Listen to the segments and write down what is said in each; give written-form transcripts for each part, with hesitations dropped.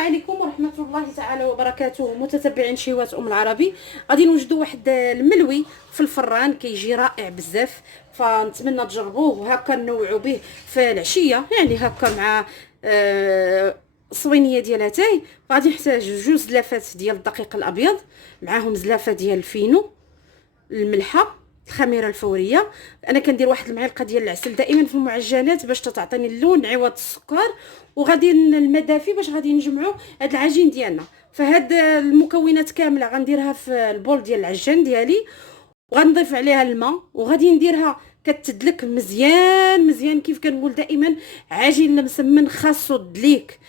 عليكم ورحمه الله تعالى وبركاته متتبعين شيوات العربي. غادي نوجدوا واحد الملوي في الفران كيجي رائع بزاف، فنتمنى تجربوه وهكا نوعوا به في العشيه، يعني هكا مع صوينيه ديال اتاي. غادي نحتاج جوج زلافات ديال الدقيق الابيض، معاهم زلافه ديال الفينو، الملحه، الخميره الفوريه. انا كندير واحد المعلقه ديال العسل دائما في المعجنات باش تعطيني اللون عوض السكر. وغادي المدافي باش غادي نجمعوا هاد العجين ديالنا. فهاد المكونات كامله غنديرها في البول ديال العجان ديالي، وغنضيف عليها الماء، وغادي نديرها كتدلك مزيان مزيان. كيف كنقول دائما، عجين المسمن خاصو الدليك.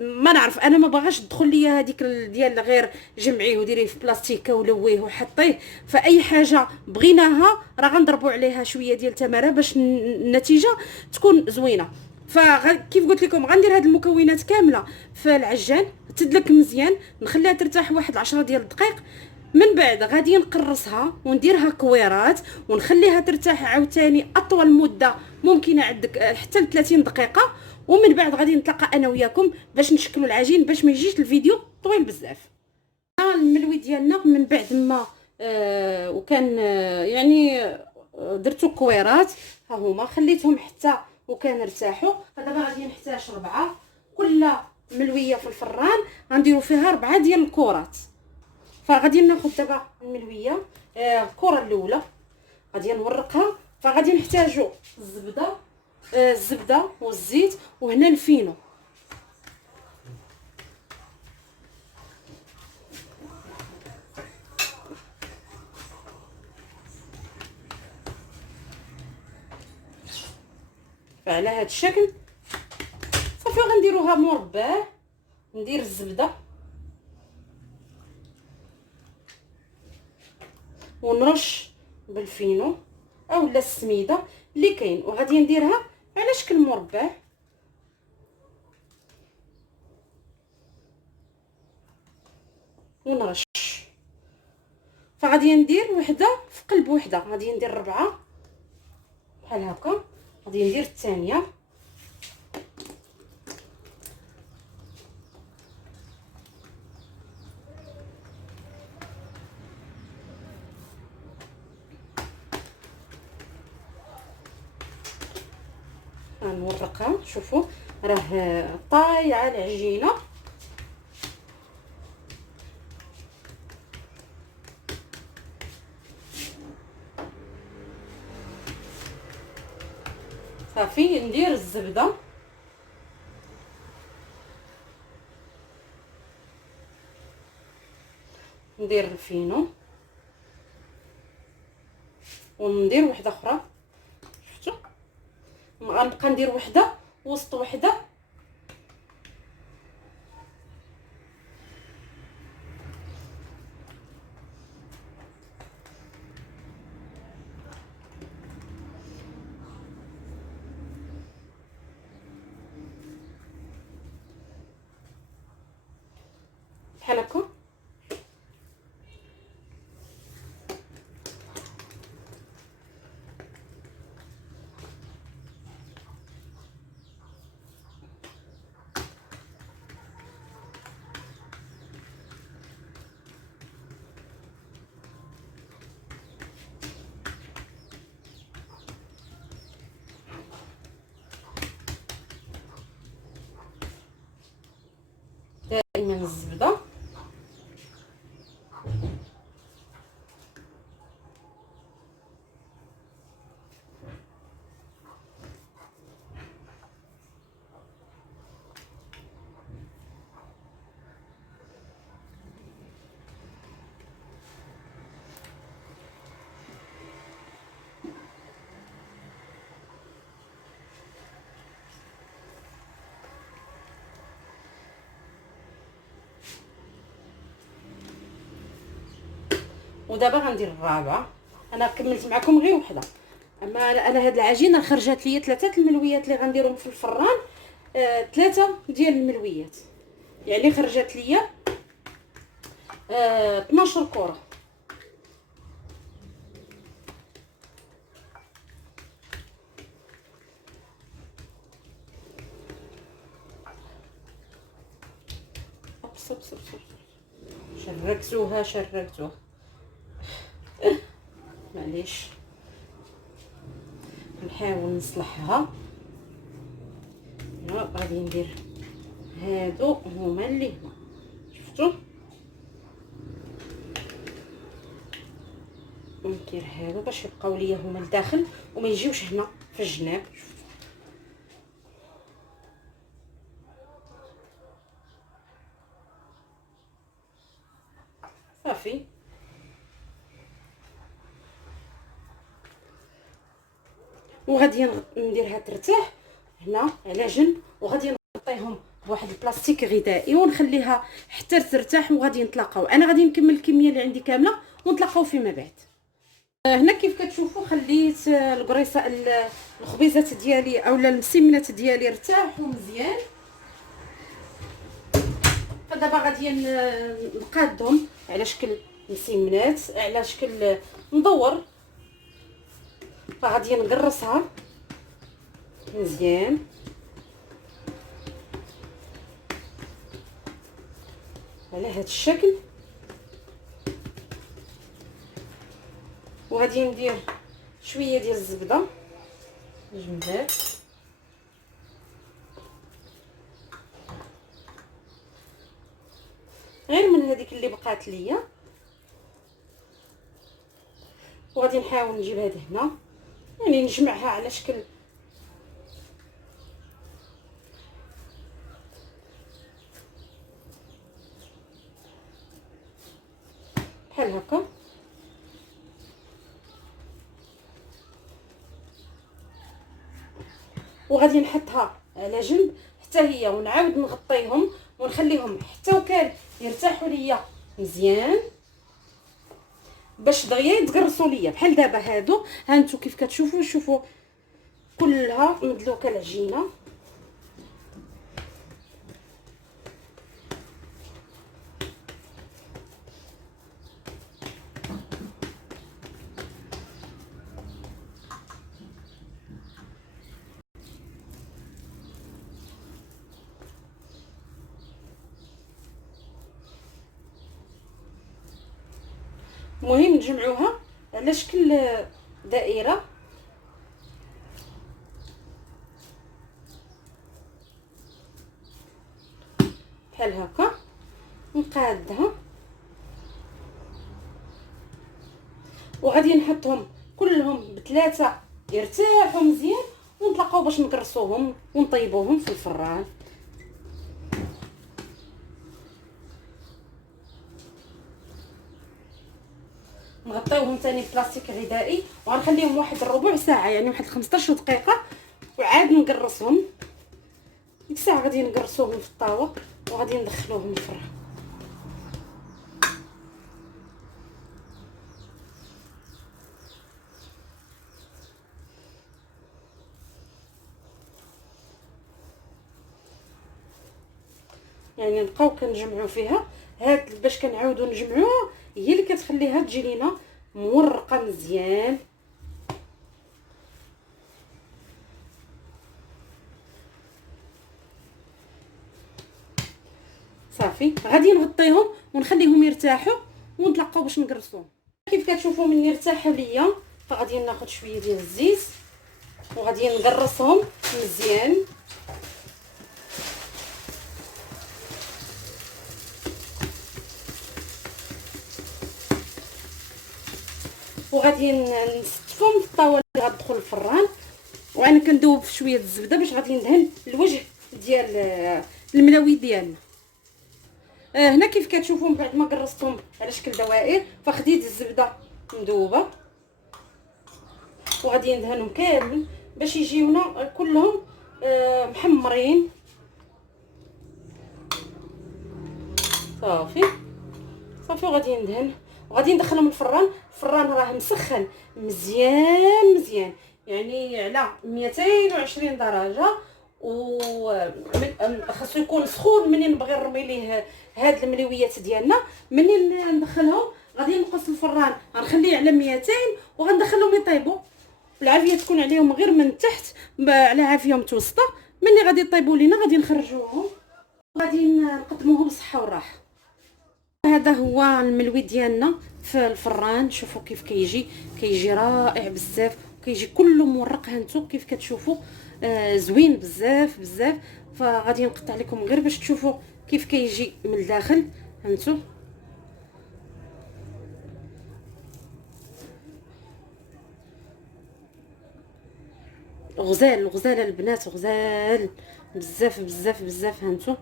ما نعرف، انا ما باغاش تدخل ليا هذيك ديال غير جمعيه وديريه في بلاستيكه ولويه وحطيه. فاي حاجه بغيناها راه غنضربوا عليها شويه ديال التمره باش النتيجه تكون زوينه. فكيف قلت لكم غندير هاد المكونات كامله في العجان، تدلك مزيان، نخليها ترتاح واحد 10 ديال الدقائق. من بعد غادي نقرصها ونديرها كويرات ونخليها ترتاح عاوتاني اطول مده ممكنه عندك، حتى ل 30 دقيقه. ومن بعد غادي نتلاقى انا وياكم باش نشكلوا العجين، باش ما يجيش الفيديو طويل بزاف. الملوي ديالنا من بعد ما وكان يعني درتو كويرات، ها هما خليتهم حتى وكان ارتاحوا. فدابا غادي نحتاج 4، كل ملويه في الفران غنديروا فيها 4 ديال الكرات. فغادي ناخذ دابا الملويه، الكره الاولى غادي نورقها. فغادي نحتاجوا الزبده والزيت، وهنا الفينو. فعلى هذا الشكل صافي غنديروها مربع. ندير الزبده ونرش بالفينو اولا السميده اللي كاين، وغادي نديرها على شكل مربع. ونرش. فغادي ندير وحده في قلب وحده، غادي ندير 4 بحال هكا. غادي ندير الثانيه، غنورقها. شوفوا راه طايعه العجينه. صافي ندير الزبده ندير الفينو وندير وحده اخرى. شفتوا غنبقى ندير وحده وسط وحده. بحال هكا. دائما الزبده. ودابا غندير الرابعه. انا كملت معكم غير وحده، اما انا هاد العجينه خرجت ليا 3 الملويات اللي غنديرهم في الفران. 3 ديال الملويات، يعني خرجت ليا 12 كره. صب صب صب. شركتوها معليش، نحاول نصلحها. غادي ندير هادو هما اللي هنا، شفتوا؟ ندير هادو باش يبقاو ليا هما لداخل وما يجيوش هنا في الجناب. صافي. وغادي نديرها ترتاح هنا على جنب، وغادي نغطيهم بواحد البلاستيك غذائي ونخليها حتى ترتاح، وغادي نتلاقاو. انا غادي نكمل الكميه اللي عندي كامله ونتلاقاو فيما بعد. هنا كيف كتشوفوا خليت القريصه الخبيزات ديالي اولا المسمنات ديالي ارتاحوا مزيان. فدابا غادي نقادهم على شكل مسمنات، على شكل مدور. فغادي نقرصها مزيان على هذا الشكل، وغادي ندير شويه ديال الزبده جنبات. غير من هذيك اللي بقات ليا، وغادي نحاول نجيب هذه هنا، يعني نجمعها على شكل بحال هكا. وغادي نحطها على جنب حتى هي، ونعاود نغطيهم ونخليهم حتى وكان يرتاحوا ليا مزيان باش دغيا يتقرصوا ليا. بحال دابا هادو هانتو كيف كتشوفوا، شوفوا كلها مدلوكه العجينه. المهم نجمعوها على شكل دائره بحال هكا، نقادها وغادي نحطهم كلهم بثلاثه يرتاحوا مزيان، ونتلاقاو باش نقرصوهم ونطيبوهم في الفران. نغطيوهم ثاني بلاستيك غذائي وغنخليهم واحد الربع ساعه، يعني واحد 15 دقيقه، وعاد نقرصهم. ديك الساعه غادي نقرصوهم في الطاوه وغادي ندخلوهم الفران. يعني نبقاو كنجمعوا فيها هاد باش كنعاودوا نجمعوها، هي اللي كتخليها تجي لينا مورقه مزيان. صافي غادي نغطيهم ونخليهم يرتاحوا ونتلاقاو باش نقرصوهم. كيف كتشوفوا مني ارتاحوا ليا، فغادي ناخذ شويه ديال الزيت وغادي نقرصهم مزيان. وغادي نستفهم في الطاوله اللي غتدخل الفران، وانا كندوب في شويه الزبده باش غادي ندهن الوجه ديال الملاوي ديالنا. هنا كيف كتشوفوا من بعد ما قرصتهم على شكل دوائر، فخديت الزبده مذوبه وغادي ندهنهم كامل باش يجيونا كلهم محمرين. صافي وغادي ندهن وغادي ندخلهم الفران. الفران راه مسخن مزيان يعني على 220 درجه، و خاصو يكون سخون. منين نبغي نرمي ليه هاد الملويات ديالنا، منين ندخلهم غادي نقص الفران غنخليه على 200 وغندخلهم يطيبوا. العافيه تكون عليهم غير من تحت على عافيه متوسطه. مني غادي يطيبوا لينا غادي نخرجوهم. غادي نقدموه بالصحه والراحه. هذا هو الملوي ديالنا في الفران. شوفوا كيف كيجي رائع بزاف، كيجي كله مورق. هانتو كيف كتشوفوا زوين بزاف بزاف. فغادي نقطع لكم غير باش تشوفوا كيف كيجي من الداخل. هانتو غزال غزال البنات، غزال بزاف بزاف بزاف. هانتو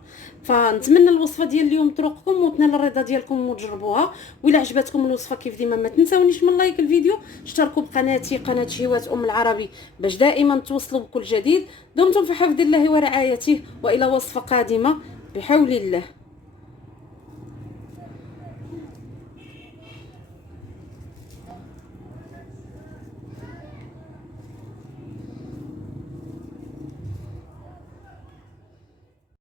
فنتمنى الوصفه ديال اليوم تروقكم وتنال الرضا ديالكم وتجربوها. وإلا عجبتكم الوصفه كيف ديما ما تنساونيش من لايك الفيديو، اشتركوا بقناتي قناه شهوات العربي باش دائما توصلوا بكل جديد. دمتم في حفظ الله ورعايته، والى وصفه قادمه بحول الله.